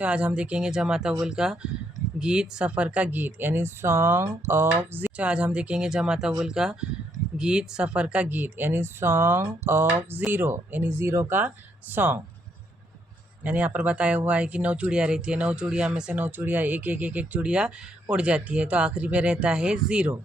तो आज हम देखेंगे जमा तवल का गीत सफ़र का गीत यानी सॉन्ग ऑफ तो आज हम देखेंगे जमा तवल का गीत सफ़र का गीत यानी सॉन्ग ऑफ ज़ीरो यानी ज़ीरो का सॉन्ग। यानी यहाँ पर बताया हुआ है कि 9 चिड़िया रहती है, 9 चिड़िया में से 9 चिड़िया एक चिड़िया उड़ जाती है, तो आखिरी में रहता है ज़ीरो।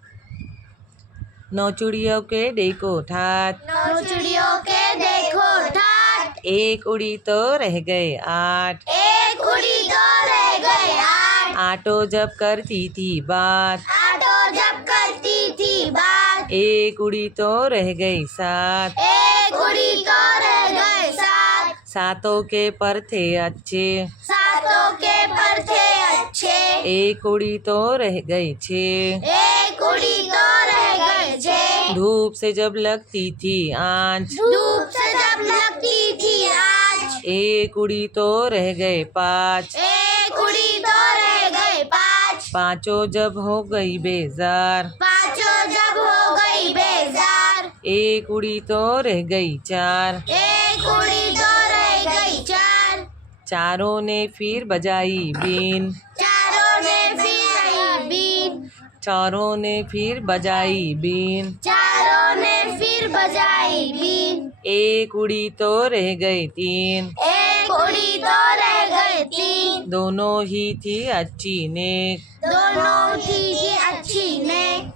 9 चिड़ियों के देखो ठाठ, 9 चिड़ियों के देखो ठाठ, एक उड़ी तो रह गए 8, एक उड़ी तो रह गए 8। आटो जब करती थी बात, आटो जब करती थी बात, एक उड़ी तो रह गई 7, एक उड़ी तो रह गए 7। सातों के पर थे अच्छे, सातों के पर थे अच्छे, एक उड़ी तो रह गई 6, एक उड़ी तो रह गए 6। धूप से जब लगती थी आँच, धूप से जब लगती थी आँच, एक उड़ी तो रह गए 5, एक उड़ी तो रह गए 5। पाँचों जब हो गई बेजार, पाँचों जब हो गई बेजार, एक उड़ी तो रह गई 4, एक उड़ी तो रह गई 4। चारों ने फिर बजाई बीन, चारों ने फिर बजाई बीन, चारों ने फिर बजाई बीन, चारों ने फिर बजाई बीन, एक उड़ी तो रह गई 3, एक उड़ी तो रह गई 3। दोनों ही थी अच्छी नेक, दोनों थी अच्छी नेक,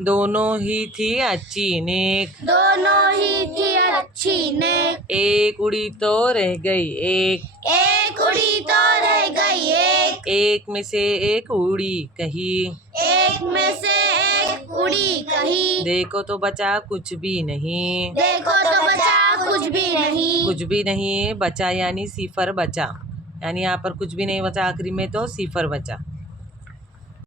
दोनों ही थी अच्छी नेक, दोनों ही थी अच्छी नेक, एक उड़ी तो रह गई एक, एक उड़ी तो रह गई एक में से एक उड़ी कही, एक में से एक उड़ी कही, देखो तो बचा कुछ भी नहीं, देखो तो बचा कुछ भी नहीं, कुछ भी नहीं बचा यानी सिफर बचा, यानी यहाँ पर कुछ भी नहीं बचा, आखिरी में तो सिफर बचा।